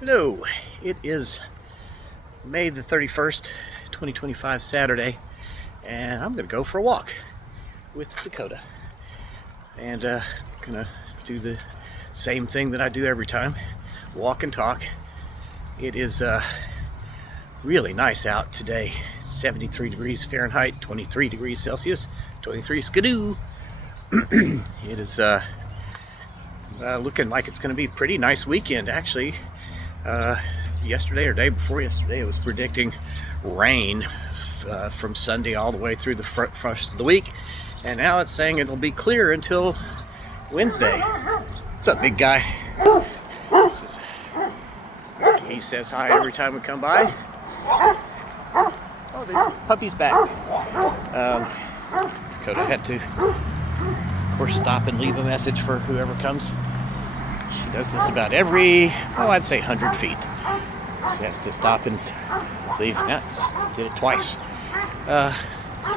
Hello, it is May the 31st, 2025, Saturday, and I'm going to go for a walk with Dakota. And going to do the same thing that I do every time, walk and talk. It is really nice out today. It's 73 degrees Fahrenheit, 23 degrees Celsius, 23 skidoo. It is looking like it's going to be a pretty nice weekend, actually. Yesterday or day before yesterday, it was predicting rain from Sunday all the way through the first of the week, and now it's saying it'll be clear until Wednesday. What's up, big guy? He says hi every time we come by. Oh, there's puppy's back. Dakota had to, of course, stop and leave a message for whoever comes. She does this about every, I'd say 100 feet. She has to stop and leave. Yeah, did it twice. So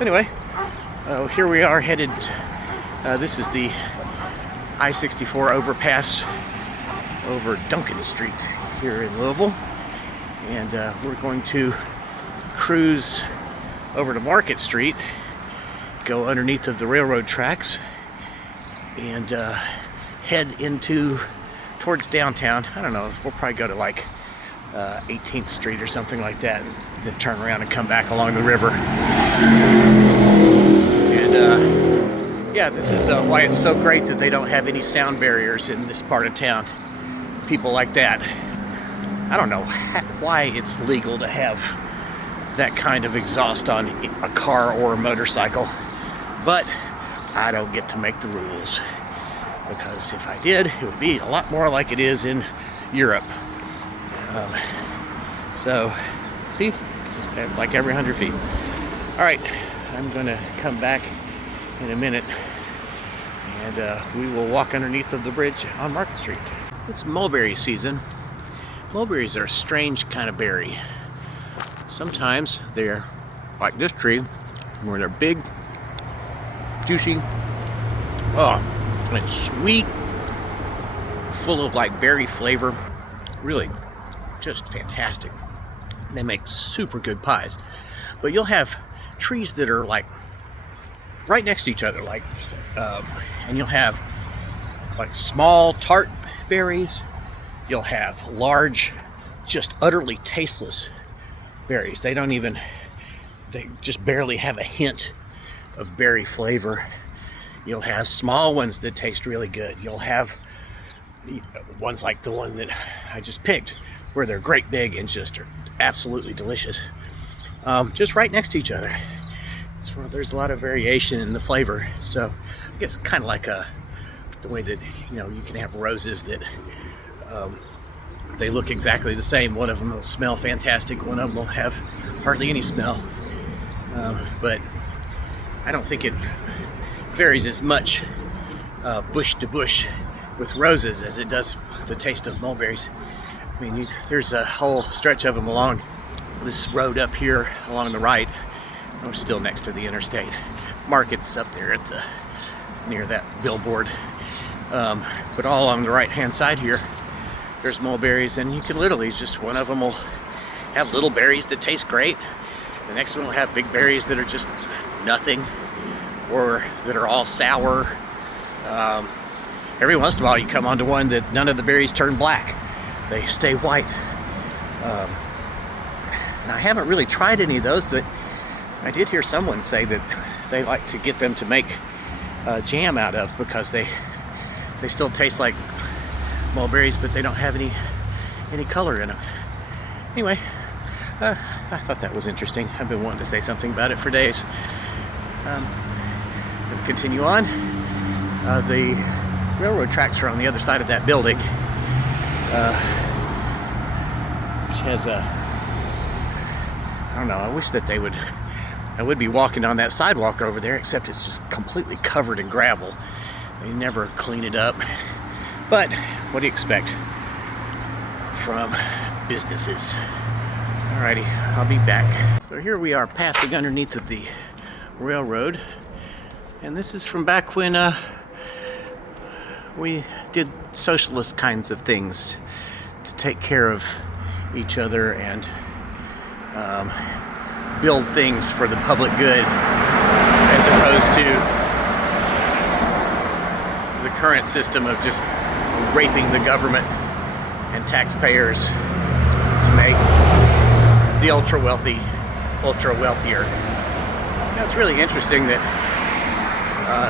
anyway, here we are headed, this is the I-64 overpass over Duncan Street here in Louisville. And we're going to cruise over to Market Street, go underneath of the railroad tracks, and head towards downtown. I don't know, we'll probably go to like 18th Street or something like that, and then turn around and come back along the river. And yeah, this is why it's so great that they don't have any sound barriers in this part of town. People like that. I don't know why it's legal to have that kind of exhaust on a car or a motorcycle, but I don't get to make the rules. Because if I did, it would be a lot more like it is in Europe. So, see, just like every 100 feet. All right, I'm going to come back in a minute, and we will walk underneath of the bridge on Market Street. It's mulberry season. Mulberries are a strange kind of berry. Sometimes they're like this tree, where they're big, juicy, and sweet, full of like berry flavor. Really just fantastic. They make super good pies. But you'll have trees that are like right next to each other, like and you'll have like small tart berries. You'll have large, just utterly tasteless berries. They just barely have a hint of berry flavor. You'll have small ones that taste really good. You'll have ones like the one that I just picked, where they're great big and just are absolutely delicious. Just right next to each other. It's where there's a lot of variation in the flavor. So I guess kind of like the way that, you can have roses that they look exactly the same. One of them will smell fantastic. One of them will have hardly any smell. But I don't think it varies as much bush to bush with roses as it does the taste of mulberries. I mean, there's a whole stretch of them along this road up here along the right. We're still next to the interstate. Market's up there near that billboard. But all along the right hand side here, there's mulberries, and you can literally one of them will have little berries that taste great. The next one will have big berries that are just nothing, or that are all sour. Every once in a while you come onto one that none of the berries turn black. They stay white. And I haven't really tried any of those, but I did hear someone say that they like to get them to make jam out of, because they still taste like mulberries, but they don't have any color in them. Anyway, I thought that was interesting. I've been wanting to say something about it for days. Let's continue on. The railroad tracks are on the other side of that building, which has I don't know, I wish that I would be walking on that sidewalk over there, except it's just completely covered in gravel. They never clean it up. But what do you expect from businesses? Alrighty, I'll be back. So here we are passing underneath of the railroad, and this is from back when we did socialist kinds of things. to take care of each other and build things for the public good, as opposed to the current system of just raping the government and taxpayers to make the ultra wealthier. It's really interesting that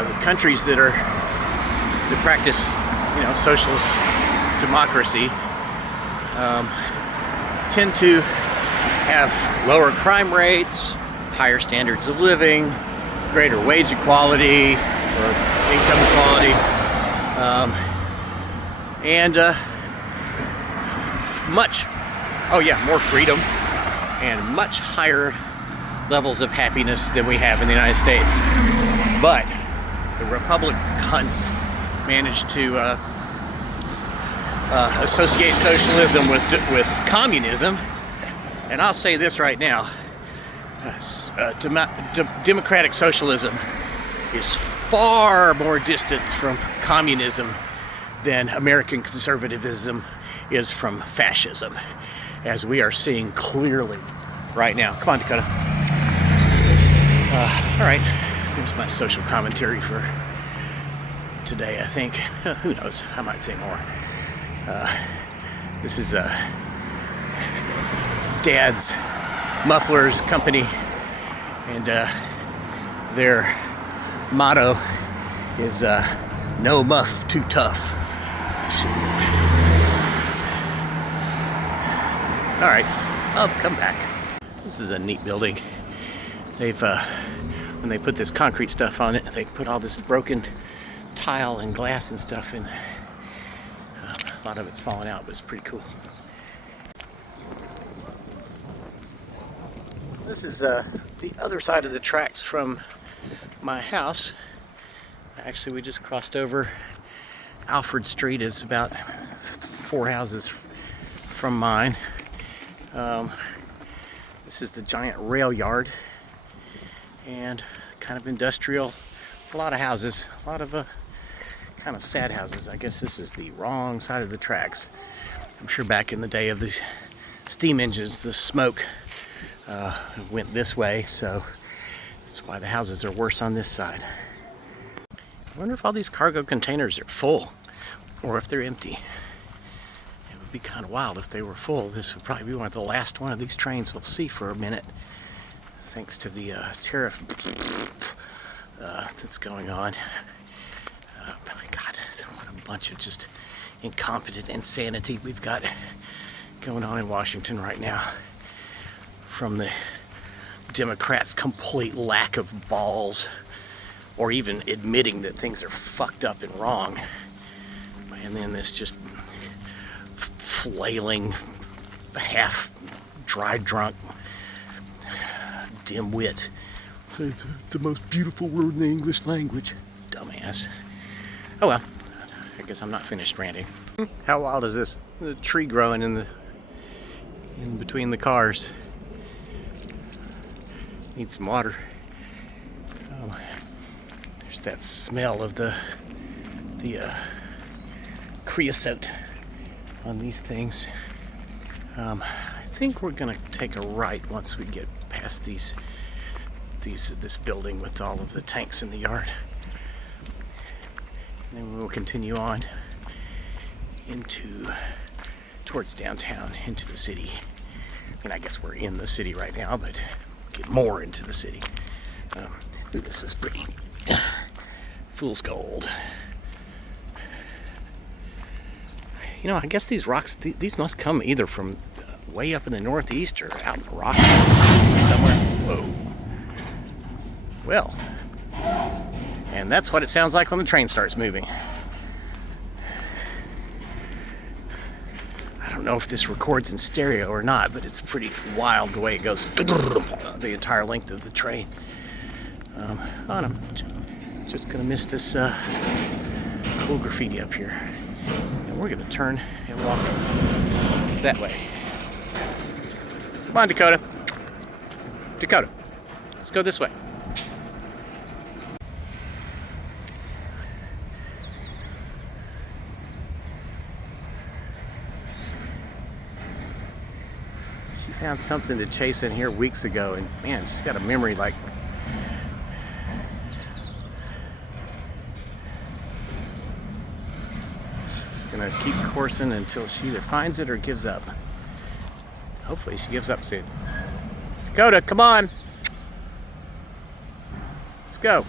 the countries that practice, socialist democracy tend to have lower crime rates, higher standards of living, greater wage equality or income equality, and more freedom and much higher levels of happiness than we have in the United States. But the Republicans managed to associate socialism with communism. And I'll say this right now, democratic socialism is far more distant from communism than American conservatism is from fascism, as we are seeing clearly right now. Come on, Dakota. All right, there's my social commentary for today, I think. Who knows? I might say more. This is Dad's Mufflers Company, and their motto is no muff too tough. All right, I'll come back. This is a neat building. They've when they put this concrete stuff on it, they put all this broken tile and glass and stuff in. A lot of it's fallen out, but it's pretty cool. This is the other side of the tracks from my house. Actually, we just crossed over Alfred Street. Is about 4 houses from mine. This is the giant rail yard, and kind of industrial. A lot of houses, a lot of kind of sad houses. I guess this is the wrong side of the tracks. I'm sure back in the day of the steam engines, the smoke went this way, so that's why the houses are worse on this side. I wonder if all these cargo containers are full or if they're empty. It would be kind of wild if they were full. This would probably be one of the last one of these trains we'll see for a minute, thanks to the tariff that's going on. God, what a bunch of just incompetent insanity we've got going on in Washington right now. From the Democrats' complete lack of balls, or even admitting that things are fucked up and wrong. And then this just flailing, half dry drunk dimwit. It's the most beautiful word in the English language. Dumbass. Oh well, I guess I'm not finished ranting. How wild is this? The tree growing in between the cars. Need some water. There's that smell of the creosote on these things. I think we're gonna take a right once we get past this building with all of the tanks in the yard. And then we'll continue on towards downtown, into the city. I mean, I guess we're in the city right now, but get more into the city. Ooh, this is pretty. Fool's gold. I guess these rocks, these must come either from way up in the northeast or out in the rocks somewhere. Whoa. Well, and that's what it sounds like when the train starts moving. I don't know if this records in stereo or not, but it's pretty wild the way it goes the entire length of the train. I'm just gonna miss this cool graffiti up here, and we're gonna turn and walk that way. Come on, Dakota. Dakota, let's go this way. She found something to chase in here weeks ago, and man, she's got a memory like... She's gonna keep coursing until she either finds it or gives up. Hopefully she gives up soon. Dakota, come on! Let's go.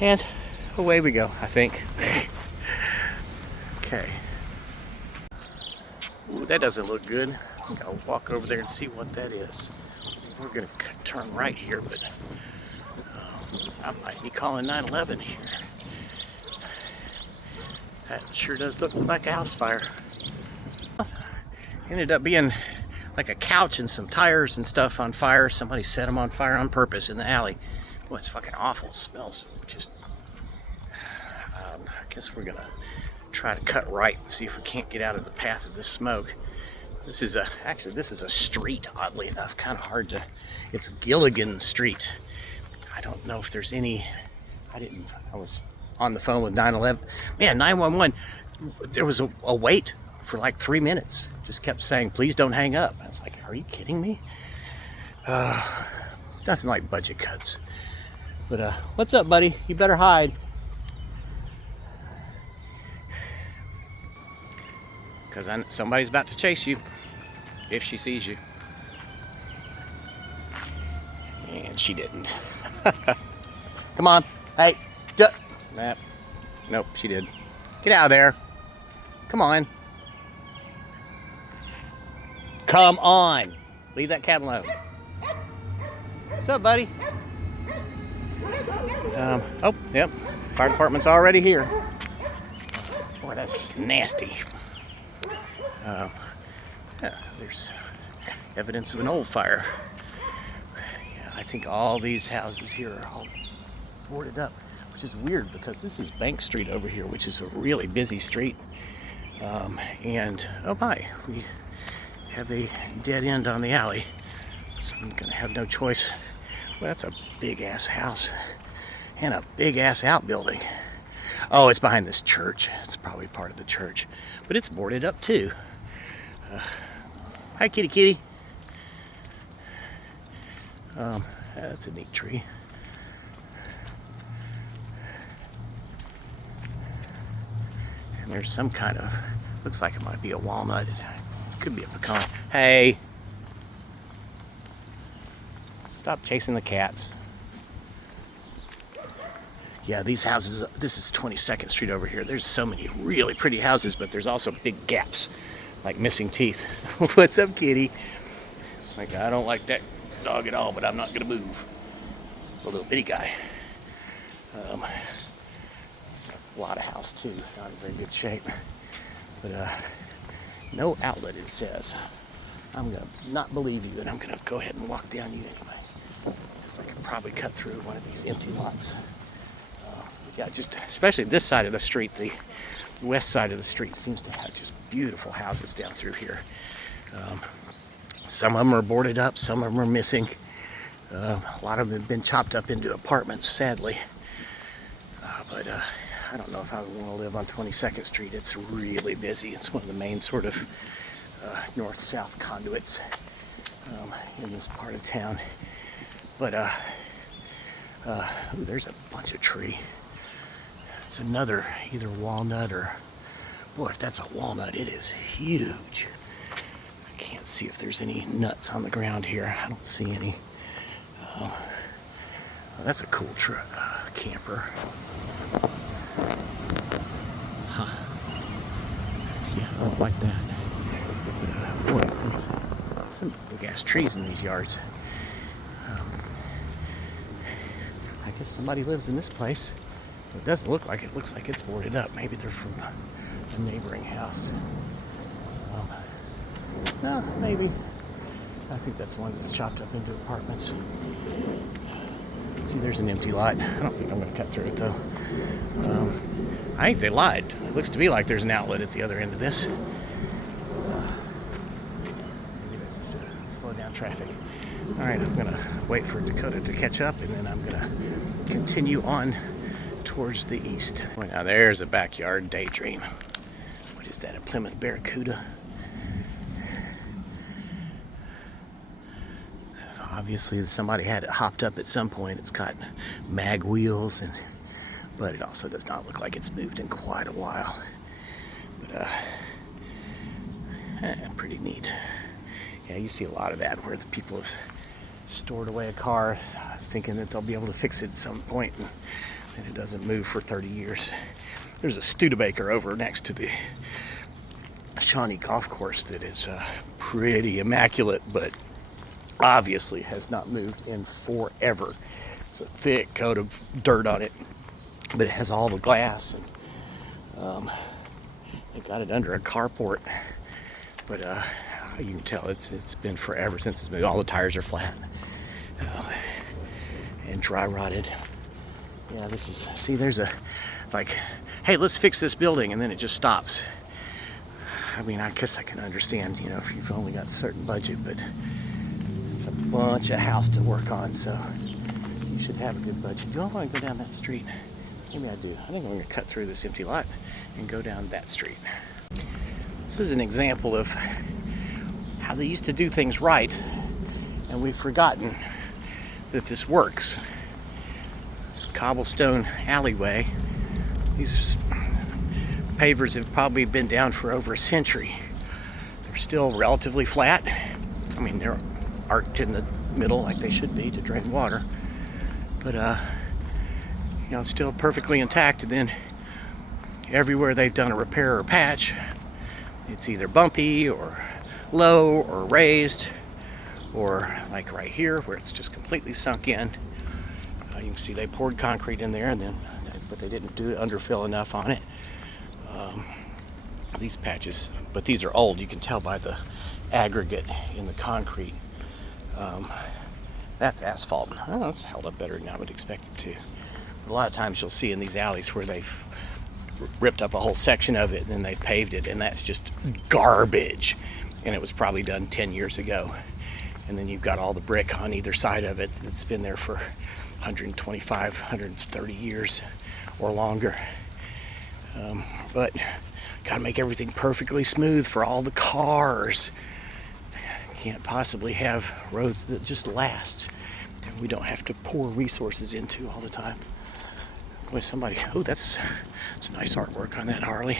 And away we go, I think. Okay. Ooh, that doesn't look good. I think I'll walk over there and see what that is. We're gonna turn right here, but I might be calling 911 here. That sure does look like a house fire. Ended up being like a couch and some tires and stuff on fire. Somebody set them on fire on purpose in the alley. Boy, it's fucking awful. It smells just... I guess we're gonna try to cut right and see if we can't get out of the path of this smoke. This is a street, oddly enough. Kind of hard to... It's Gilligan Street. I don't know if there's any... I was on the phone with 911. Man, 911, there was a wait for like 3 minutes. Just kept saying, please don't hang up. I was like, are you kidding me? Nothing like budget cuts. But what's up, buddy? You better hide. Because somebody's about to chase you if she sees you. And she didn't. Come on. Hey. Nope, she did. Get out of there. Come on. Come on. Leave that cat alone. What's up, buddy? Oh, yep. Fire department's already here. Boy, that's just nasty. Yeah, there's evidence of an old fire. Yeah, I think all these houses here are all boarded up, which is weird because this is Bank Street over here, which is a really busy street. And oh my, we have a dead end on the alley, so I'm gonna have no choice. Well, that's a big ass house and a big ass outbuilding. Oh, it's behind this church. It's probably part of the church, but it's boarded up too. Hi, kitty kitty. That's a neat tree. And there's some kind of, looks like it might be a walnut. It could be a pecan. Hey, stop chasing the cats. Yeah, these houses, this is 22nd Street over here. There's so many really pretty houses, but there's also big gaps, like missing teeth. What's up, kitty? Like, I don't like that dog at all, but I'm not gonna move. It's a little bitty guy. It's a lot of house too, not in very good shape. But no outlet, it says. I'm gonna not believe you, and I'm gonna go ahead and walk down you anyway, because I could probably cut through one of these empty lots. Yeah, just especially this side of the street, the west side of the street seems to have just beautiful houses down through here. Some of them are boarded up, some of them are missing. A lot of them have been chopped up into apartments, sadly. But I don't know if I would want to live on 22nd Street. It's really busy. It's one of the main sort of north-south conduits in this part of town. But ooh, there's a bunch of tree. It's another either walnut or, boy, if that's a walnut, it is huge. I can't see if there's any nuts on the ground here. I don't see any. Oh, that's a cool camper. Huh. Yeah, I don't like that. Boy, there's some big ass trees in these yards. I guess somebody lives in this place. It doesn't look like it. It looks like it's boarded up. Maybe they're from a neighboring house. No, maybe. I think that's one that's chopped up into apartments. See, there's an empty lot. I don't think I'm going to cut through it, though. I think they lied. It looks to me like there's an outlet at the other end of this. Maybe that's to slow down traffic. All right, I'm going to wait for Dakota to catch up, and then I'm going to continue on towards the east. Well, now there's a backyard daydream. What is that, a Plymouth Barracuda? Obviously somebody had it hopped up at some point. It's got mag wheels, but it also does not look like it's moved in quite a while. But pretty neat. Yeah, you see a lot of that where the people have stored away a car thinking that they'll be able to fix it at some point, and it doesn't move for 30 years. There's a Studebaker over next to the Shawnee Golf Course that is pretty immaculate, but obviously has not moved in forever. It's a thick coat of dirt on it, but it has all the glass, and they got it under a carport, but you can tell it's been forever since it's moved. All the tires are flat and dry rotted. Yeah, this is, see, there's a, like, hey, let's fix this building, and then it just stops. I mean, I guess I can understand, if you've only got a certain budget, but it's a bunch of house to work on, so you should have a good budget. Do I want to go down that street? Maybe I do. I think I'm going to cut through this empty lot and go down that street. This is an example of how they used to do things right, and we've forgotten that this works. This cobblestone alleyway, these pavers have probably been down for over a century. They're still relatively flat. I mean, they're arched in the middle like they should be to drain water, but still perfectly intact. And then everywhere they've done a repair or patch, it's either bumpy or low or raised, or like right here where it's just completely sunk in. You can see they poured concrete in there, but they didn't do underfill enough on it. These patches, but these are old. You can tell by the aggregate in the concrete. That's asphalt. Oh, it's held up better than I would expect it to. A lot of times you'll see in these alleys where they've ripped up a whole section of it and then they paved it, and that's just garbage. And it was probably done 10 years ago. And then you've got all the brick on either side of it that's been there for 125, 130 years or longer. But gotta make everything perfectly smooth for all the cars. Can't possibly have roads that just last and we don't have to pour resources into all the time. Boy, somebody, that's some nice artwork on that Harley.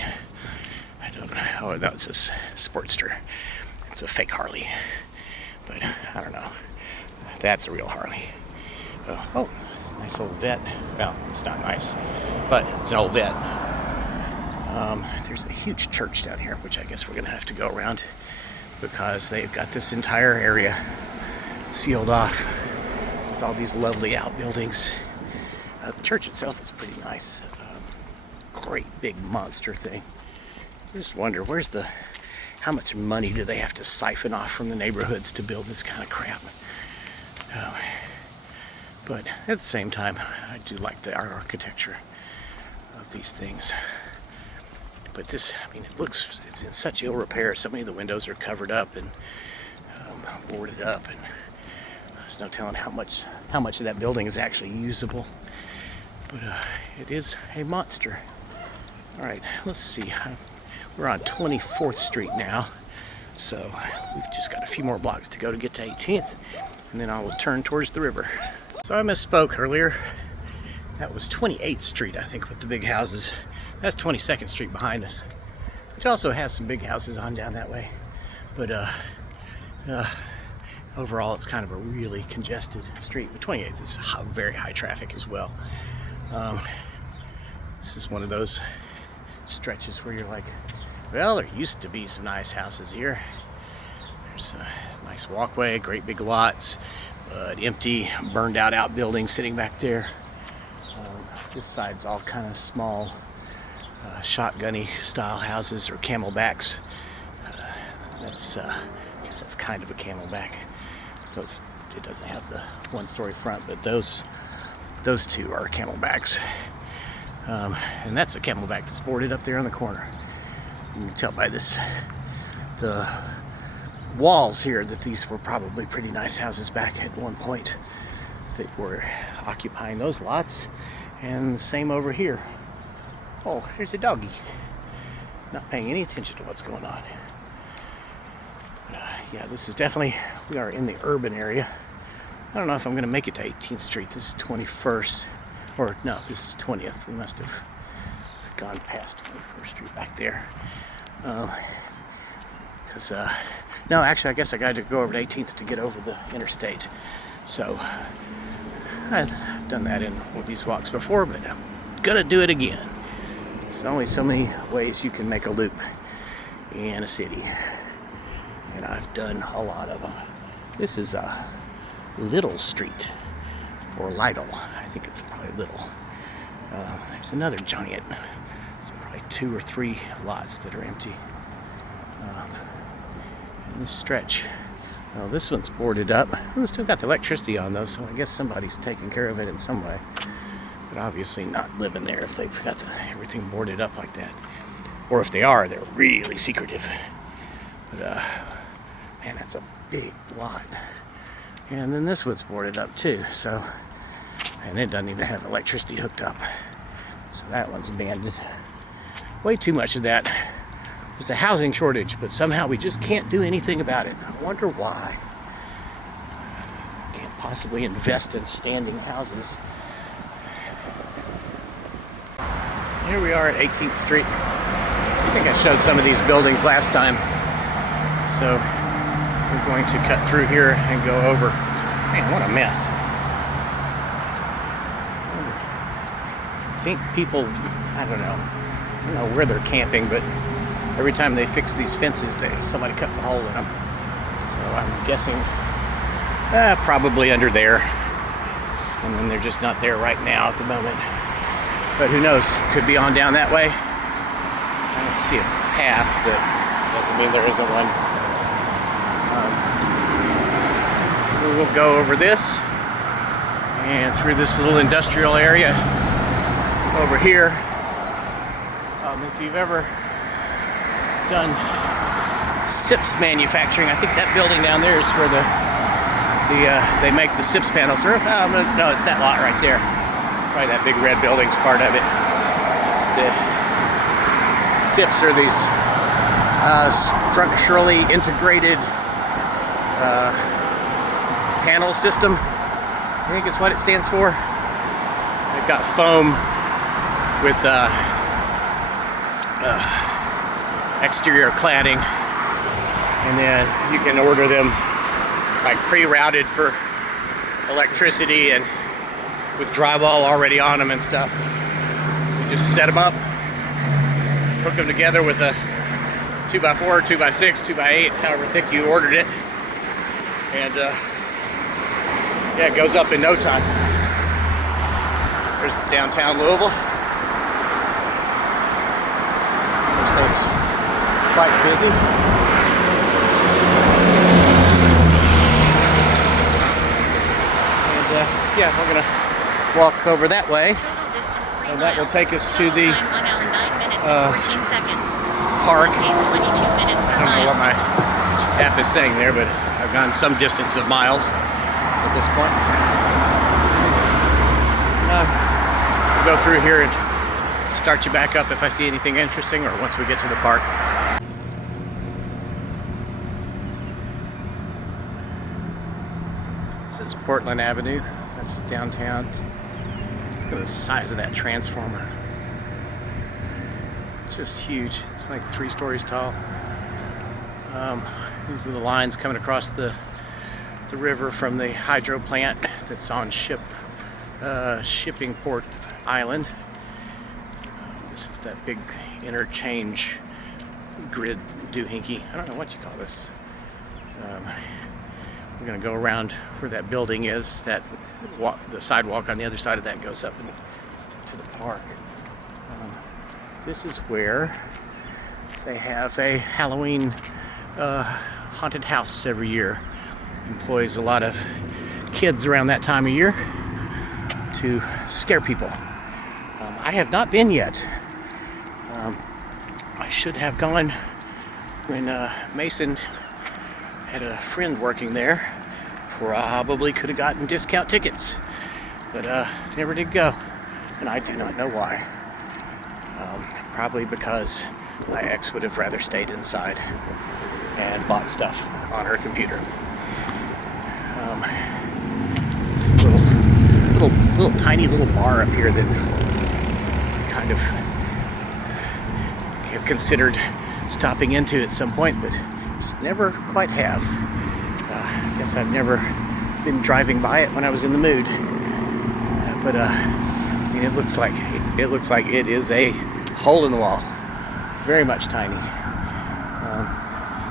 I don't know. Oh, no, it's a Sportster. It's a fake Harley, but I don't know. That's a real Harley. Oh, nice old vet. Well, it's not nice, but it's an old vet. There's a huge church down here, which I guess we're gonna have to go around because they've got this entire area sealed off with all these lovely outbuildings. The church itself is pretty nice. Great big monster thing. I just wonder, how much money do they have to siphon off from the neighborhoods to build this kind of crap? But at the same time, I do like the architecture of these things. But this, I mean, it's in such ill repair. So many of the windows are covered up and boarded up, and there's no telling how much of that building is actually usable. But it is a monster. All right, let's see. We're on 24th Street now, so we've just got a few more blocks to go to get to 18th, and then I will turn towards the river. So I misspoke earlier. That was 28th Street, I think, with the big houses. That's 22nd Street behind us, which also has some big houses on down that way. But overall, it's kind of a really congested street. But 28th is very high traffic as well. This is one of those stretches where you're like, well, there used to be some nice houses here. There's a nice walkway, great big lots, but empty, burned out outbuildings sitting back there. This side's all kind of small, shotgunny style houses or camelbacks. I guess that's kind of a camelback. It doesn't have the one-story front, but those two are camelbacks. And that's a camelback that's boarded up there on the corner. You can tell by the walls here that these were probably pretty nice houses back at one point that were occupying those lots. And the same over here. Oh, there's a doggy. Not paying any attention to what's going on. Yeah, this is definitely, we are in the urban area. I don't know if I'm going to make it to 18th Street. This is 21st. Or, no, this is 20th. We must have gone past 21st Street back there. No, actually, I guess I got to go over to 18th to get over the interstate. So, I've done that in these walks before, but I'm gonna do it again. There's only so many ways you can make a loop in a city, and I've done a lot of them. This is Little Street, or Lytle. I think it's probably Little. There's another giant. It's probably 2 or 3 lots that are empty. In this stretch. Well, this one's boarded up. Well, it's still got the electricity on though, so I guess somebody's taking care of it in some way. But obviously not living there if they've got everything boarded up like that. Or if they are, they're really secretive. But man, that's a big lot. And then this one's boarded up too, so, and it doesn't even have electricity hooked up. So that one's abandoned. Way too much of that. There's a housing shortage, but somehow we just can't do anything about it. I wonder why. Can't possibly invest in standing houses. Here we are at 18th Street. I think I showed some of these buildings last time. So we're going to cut through here and go over. Man, what a mess. I think people, I don't know where they're camping, but every time they fix these fences, somebody cuts a hole in them. So I'm guessing probably under there. And then they're just not there right now at the moment. But who knows? Could be on down that way. I don't see a path, but doesn't mean there isn't one. We will go over this and through this little industrial area over here. If you've ever done SIPS manufacturing, I think that building down there is where they make the SIPS panels. Or, no, it's that lot right there. It's probably that big red building's part of it. It's the SIPS are these structurally integrated panel system. I think it's what it stands for. They've got foam with exterior cladding, and then you can order them like pre-routed for electricity and with drywall already on them and stuff. You just set them up, hook them together with a 2x4, 2x6, 2x8, however thick you ordered it, and yeah, it goes up in no time. There's downtown Louisville. So it's quite busy. And yeah, we're gonna walk over that way, and that will take us to the park. I don't know what my app is saying there, but I've gone some distance of miles at this point. We'll go through here and start you back up if I see anything interesting, or once we get to the park. This is Portland Avenue. That's downtown. Look at the size of that transformer. It's just huge. It's like 3 stories tall. These are the lines coming across the river from the hydro plant that's on shipping port island. This is that big interchange grid doohickey. I don't know what you call this. We're going to go around where that building is. That the sidewalk on the other side of that goes up to the park. This is where they have a Halloween haunted house every year. Employs a lot of kids around that time of year to scare people. I have not been yet. I should have gone when Mason had a friend working there. Probably could have gotten discount tickets, but never did go. and I do not know why. Probably because my ex would have rather stayed inside and bought stuff on her computer. This little tiny little bar up here that kind of have considered stopping into at some point, but just never quite have. I guess I've never been driving by it when I was in the mood. But I mean, it looks like it is a hole in the wall, very much tiny.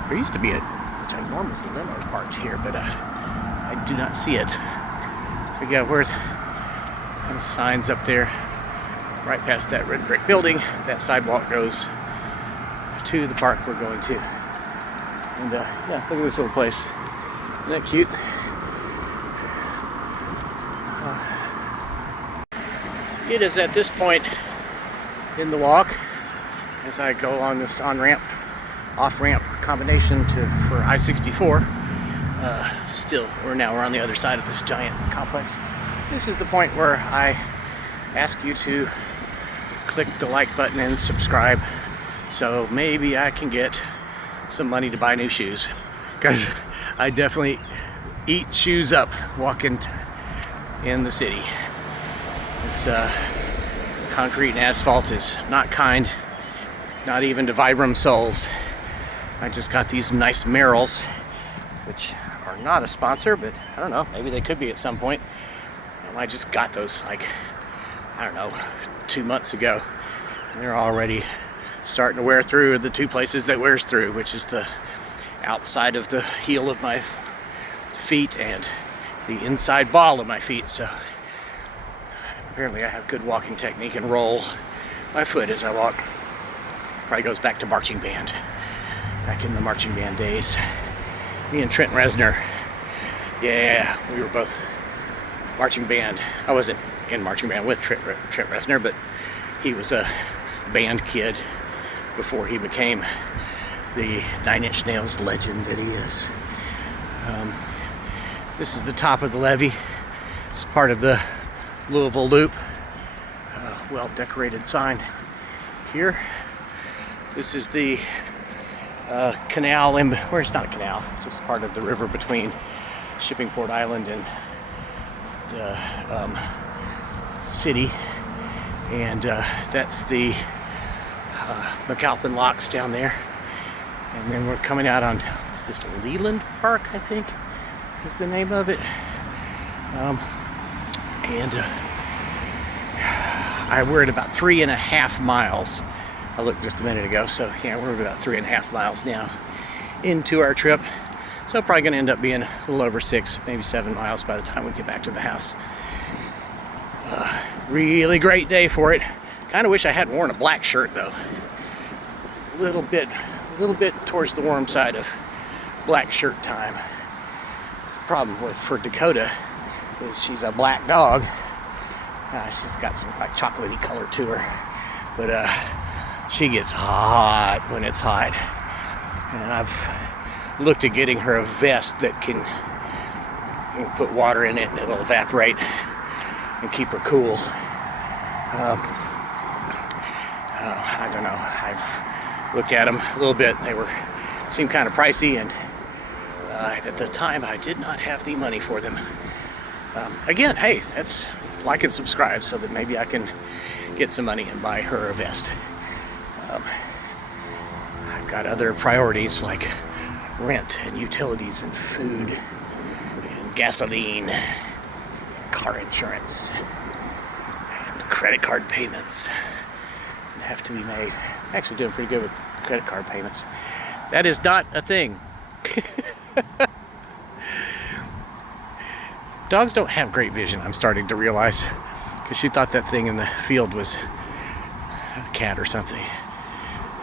There used to be a ginormous limo parked here, but I do not see it. So yeah, we're kind of signs up there, right past that red brick building. That sidewalk goes to the park we're going to. And yeah, look at this little place. Isn't that cute? It is at this point in the walk, as I go on this on-ramp, off-ramp combination for I-64. We're on the other side of this giant complex. This is the point where I ask you to click the like button and subscribe, so maybe I can get some money to buy new shoes, because I definitely eat shoes up walking in the city. This concrete and asphalt is not kind, not even to Vibram soles. I just got these nice Merrills, which are not a sponsor, but I don't know, maybe they could be at some point. I just got those like, I don't know, 2 months ago. And they're already starting to wear through the two places that wears through, which is the outside of the heel of my feet and the inside ball of my feet. So apparently I have good walking technique and roll my foot as I walk. Probably goes back to marching band, back in the marching band days. Me and Trent Reznor, yeah, we were both marching band. I wasn't in marching band with Trent Reznor, but he was a band kid before he became the Nine Inch Nails legend that he is. This is the top of the levee. It's part of the Louisville Loop. Well-decorated sign here. This is the canal, where it's not a canal, it's just part of the river between Shippingport Island and the city. And that's the McAlpin Locks down there. And then we're coming out on, is this Leland Park, I think is the name of it. We're at about 3.5 miles. I looked just a minute ago, so yeah, we're about 3.5 miles now into our trip. So probably going to end up being a little over 6, maybe 7 miles by the time we get back to the house. Really great day for it. Kind of wish I hadn't worn a black shirt though. It's a little bit towards the warm side of black shirt time. It's the problem for Dakota is she's a black dog. She's got some like chocolatey color to her, but she gets hot when it's hot. And I've looked at getting her a vest that can put water in it and it'll evaporate and keep her cool. I don't know. I've looked at them a little bit. They seemed kind of pricey, and at the time I did not have the money for them. Again, hey, that's like and subscribe so that maybe I can get some money and buy her a vest. I've got other priorities like rent and utilities and food and gasoline, car insurance, and credit card payments that have to be made. I'm actually doing pretty good with credit card payments. That is not a thing. Dogs don't have great vision, I'm starting to realize, because she thought that thing in the field was a cat or something.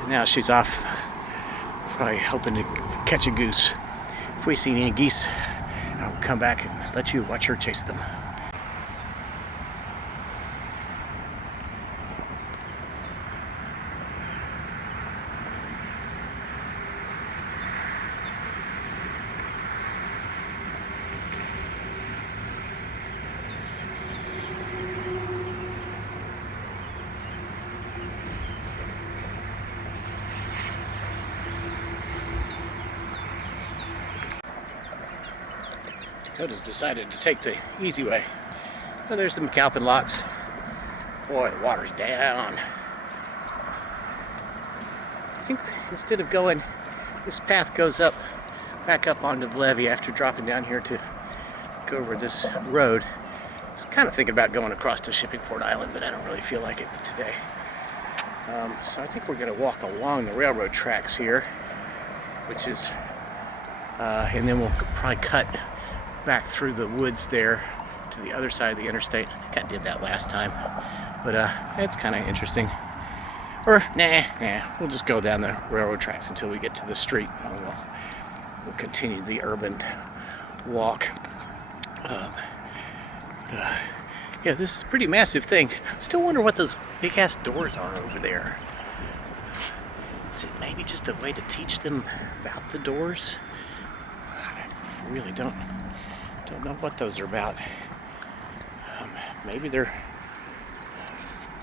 And now she's off, probably hoping to catch a goose. If we see any geese, I'll come back and let you watch her chase them. Dakota's decided to take the easy way. Oh, there's the McAlpin locks. Boy, the water's down. I think instead of going, this path goes up, back up onto the levee after dropping down here to go over this road. I was kind of thinking about going across to Shippingport Island, but I don't really feel like it today. So I think we're going to walk along the railroad tracks here, which is, and then we'll probably cut back through the woods there to the other side of the interstate. I think I did that last time, but it's kind of interesting. Or nah, we'll just go down the railroad tracks until we get to the street, and we'll continue the urban walk. Yeah, this is a pretty massive thing. Still wonder what those big ass doors are over there. Is it maybe just a way to teach them about the doors? I really don't know what those are about. Maybe they're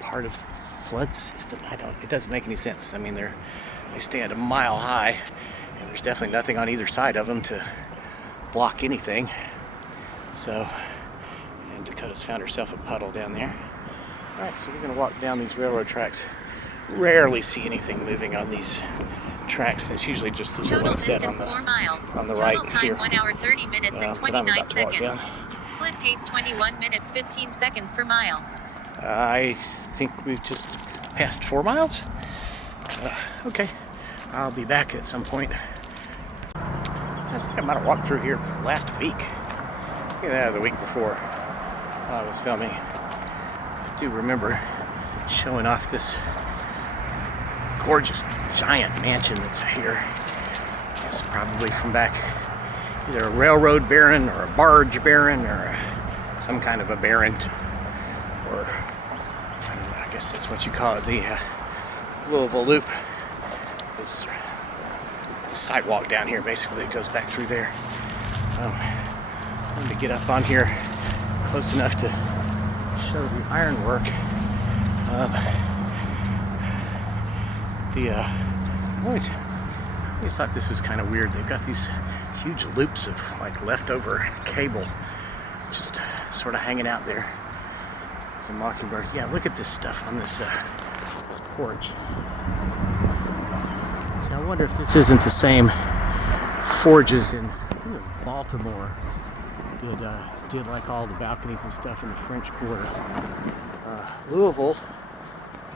part of the flood system. It doesn't make any sense. I mean, they stand a mile high, and there's definitely nothing on either side of them to block anything. So, and Dakota's found herself a puddle down there. Alright, so we're going to walk down these railroad tracks. Rarely see anything moving on these tracks. It's usually just this one set on the 4 miles. On the right Total time here. 1 hour 30 minutes and 29 seconds. Split pace 21 minutes 15 seconds per mile. I think we've just passed 4 miles. Okay, I'll be back at some point. I think I might have walked through here last week. Yeah, the week before I was filming. I do remember showing off this gorgeous giant mansion that's here. It's probably from back, either a railroad baron or a barge baron or some kind of a baron, or I don't know, I guess that's what you call it, the Louisville Loop. It's the sidewalk down here basically. It goes back through there. I wanted to get up on here close enough to show the ironwork. I always thought this was kind of weird. They've got these huge loops of like leftover cable just sort of hanging out there. There's a mockingbird. Yeah, look at this stuff on this porch. So I wonder if this isn't the same forges in, I think it was Baltimore, that did like all the balconies and stuff in the French Quarter. Louisville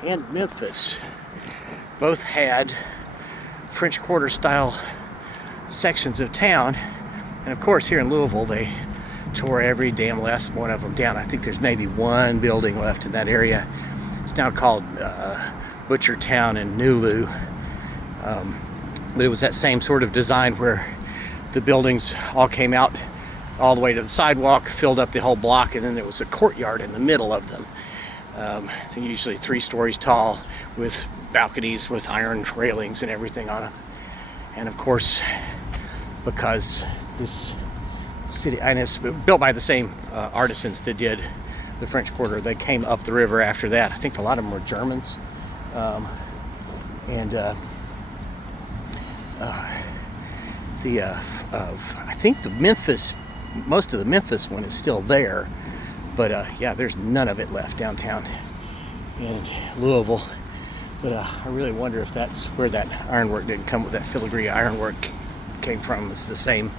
and Memphis both had French Quarter style sections of town, and of course here in Louisville they tore every damn last one of them down. I think there's maybe one building left in that area. It's now called Butchertown and Nulu, but it was that same sort of design where the buildings all came out all the way to the sidewalk, filled up the whole block, and then there was a courtyard in the middle of them. I think usually 3 stories tall with balconies with iron railings and everything on them. And of course, because this city, and it's built by the same artisans that did the French Quarter, they came up the river after that. I think a lot of them were Germans. I think the Memphis, most of the Memphis one is still there, but yeah, there's none of it left downtown in Louisville. But I really wonder if that's where that ironwork didn't come with, that filigree ironwork came from. It's the same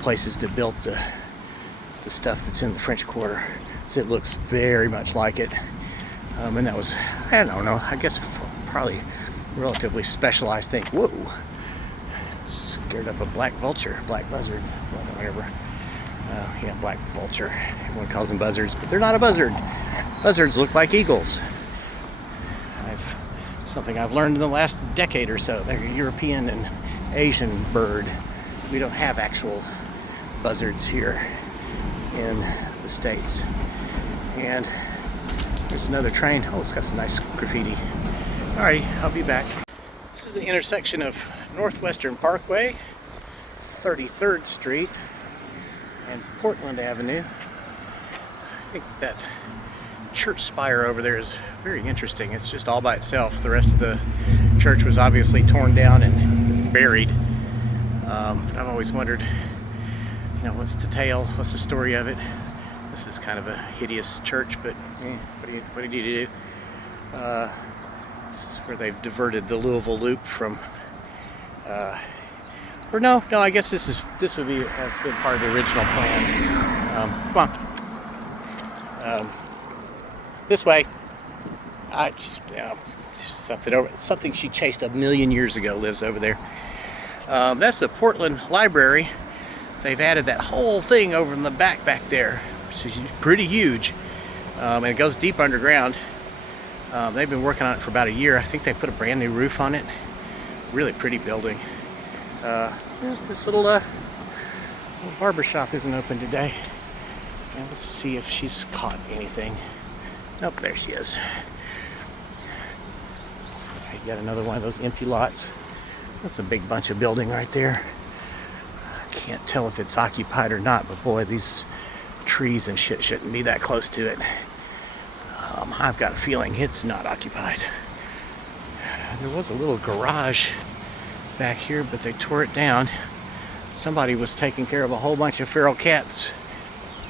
places that built the stuff that's in the French Quarter. So it looks very much like it. And that was, I don't know, I guess probably a relatively specialized thing. Whoa! Scared up a black vulture, black buzzard, whatever. Yeah, black vulture. Everyone calls them buzzards, but they're not a buzzard. Buzzards look like eagles. Something I've learned in the last decade or so. They're a European and Asian bird. We don't have actual buzzards here in the States. And there's another train. Oh, it's got some nice graffiti. Alrighty, I'll be back. This is the intersection of Northwestern Parkway, 33rd Street, and Portland Avenue. I think that church spire over there is very interesting. It's just all by itself. The rest of the church was obviously torn down and buried. But I've always wondered you know, what's the tale? What's the story of it? This is kind of a hideous church, but what do you do? This is where they've diverted the Louisville Loop from. Or no, I guess this would be have been part of the original plan. Come on, this way. It's just something she chased a million years ago lives over there. That's the Portland Library. They've added that whole thing over in the back there, which is pretty huge, and it goes deep underground. They've been working on it for about a year. I think they put a brand new roof on it. Really pretty building. This little barber shop isn't open today. And let's see if she's caught anything. Nope, there she is. So I got another one of those empty lots. That's a big bunch of building right there. I can't tell if it's occupied or not, but boy, these trees and shit shouldn't be that close to it. I've got a feeling it's not occupied. There was a little garage back here, but they tore it down. Somebody was taking care of a whole bunch of feral cats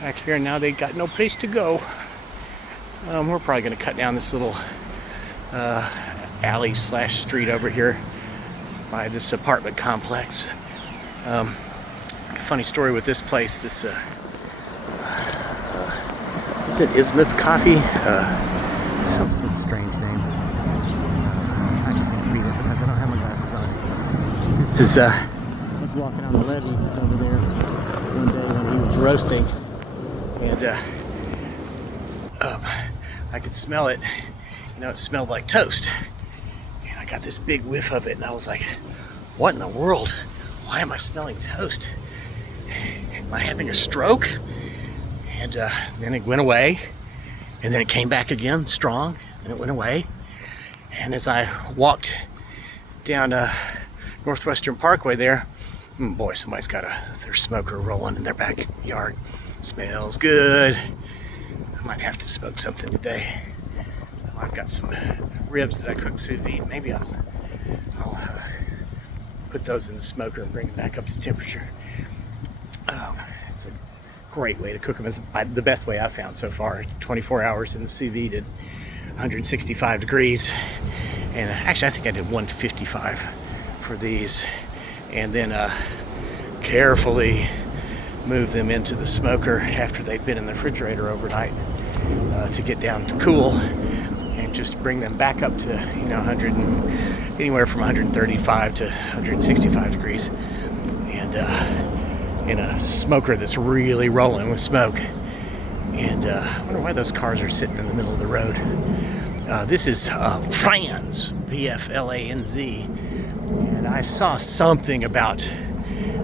back here, and now they got no place to go. We're probably going to cut down this little alley / street over here by this apartment complex. Funny story with this place. This is it Ismith Coffee? Some sort of strange name. I can't read it because I don't have my glasses on. This is I was walking on the levee over there one day when he was roasting, and I could smell it. You know, it smelled like toast. And I got this big whiff of it, and I was like, what in the world? Why am I smelling toast? Am I having a stroke? And then it went away, and then it came back again, strong, and it went away. And as I walked down Northwestern Parkway there, boy, somebody's got their smoker rolling in their backyard. Smells good. I might have to smoke something today. I've got some ribs that I cooked sous vide. Maybe I'll put those in the smoker and bring them back up to temperature. It's a great way to cook them. It's the best way I've found so far. 24 hours in the sous vide at 165 degrees. And actually, I think I did 155 for these. And then carefully move them into the smoker after they've been in the refrigerator overnight to get down to cool, and just bring them back up to, you know, anywhere from 135 to 165 degrees, and in a smoker that's really rolling with smoke. And I wonder why those cars are sitting in the middle of the road. This is Franz, Pflanz, and I saw something about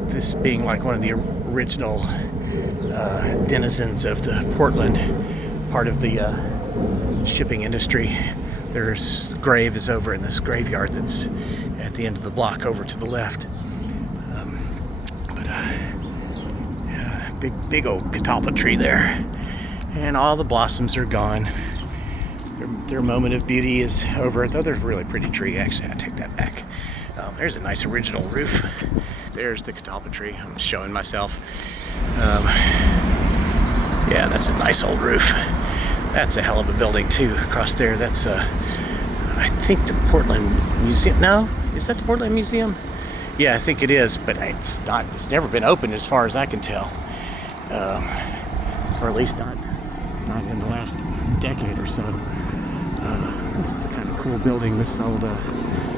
this being like one of the original denizens of the Portland part of the shipping industry. There's grave is over in this graveyard that's at the end of the block over to the left. Big old catalpa tree there, and all the blossoms are gone. Their moment of beauty is over, though they're a really pretty tree. Actually, I take that back. There's a nice original roof. There's the catalpa tree. I'm showing myself. Yeah, that's a nice old roof. That's a hell of a building too. Across there, that's I think the Portland Museum. No, is that the Portland Museum? Yeah, I think it is, but it's not. It's never been opened as far as I can tell, or at least not in the last decade or so. This is a kind of cool building. This old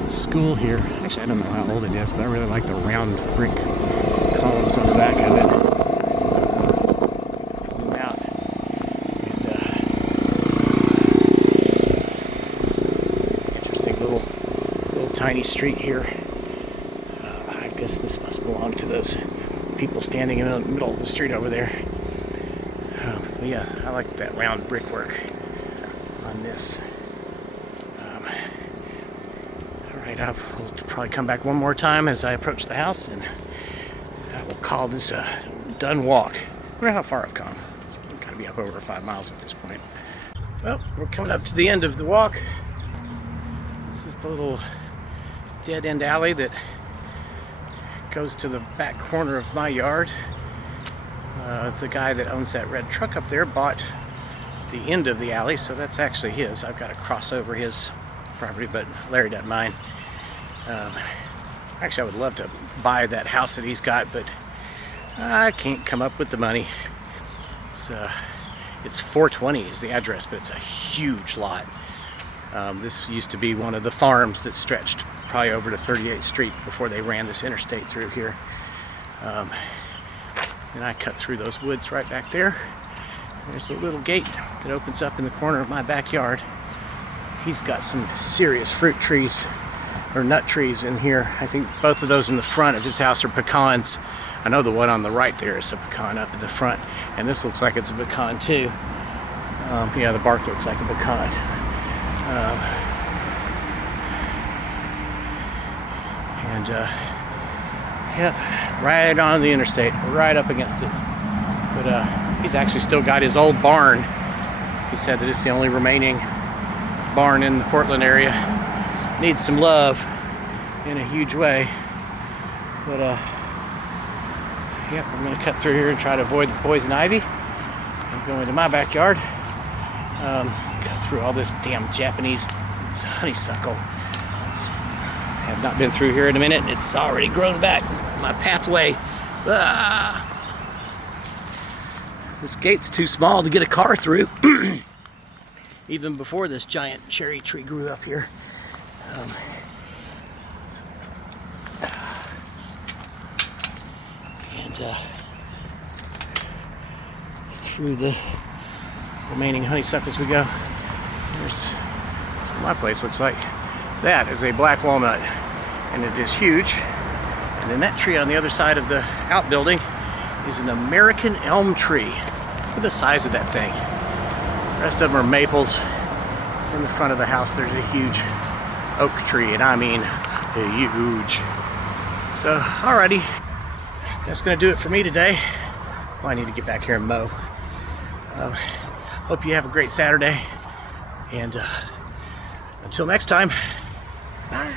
school here. Actually, I don't know how old it is, but I really like the round brick columns on the back of it. To zoom out, and it's an interesting little tiny street here. I guess this must belong to those people standing in the middle of the street over there. But yeah, I like that round brickwork on this. Alright, I will probably come back one more time as I approach the house, and I will call this a done walk. I wonder how far I've come. I've got to be up over 5 miles at this point. Well, we're coming up to the end of the walk. This is the little dead-end alley that goes to the back corner of my yard. The guy that owns that red truck up there bought the end of the alley, so that's actually his. I've got to cross over his property, but Larry doesn't mind. Actually, I would love to buy that house that he's got, but I can't come up with the money. It's 420 is the address, but it's a huge lot. This used to be one of the farms that stretched probably over to 38th Street before they ran this interstate through here. And I cut through those woods right back there. There's a little gate that opens up in the corner of my backyard. He's got some serious fruit trees or nut trees in here. I think both of those in the front of his house are pecans. I know the one on the right there is a pecan up at the front, and this looks like it's a pecan too. Yeah, the bark looks like a pecan. Yep, right on the interstate, right up against it. But he's actually still got his old barn. He said that it's the only remaining barn in the Portland area. Needs some love in a huge way. But yep, I'm gonna cut through here and try to avoid the poison ivy. I'm going to my backyard. Cut through all this damn Japanese honeysuckle. I have not been through here in a minute. It's already grown back. My pathway. This gate's too small to get a car through. Even before this giant cherry tree grew up here. Through the remaining honeysuckles we go. That's what my place looks like. That is a black walnut, and it is huge. And then that tree on the other side of the outbuilding is an American elm tree. Look at the size of that thing. The rest of them are maples. In the front of the house there's a huge oak tree, and I mean huge. So, alrighty. That's gonna do it for me today. Well, I need to get back here and mow. Hope you have a great Saturday, and until next time, bye.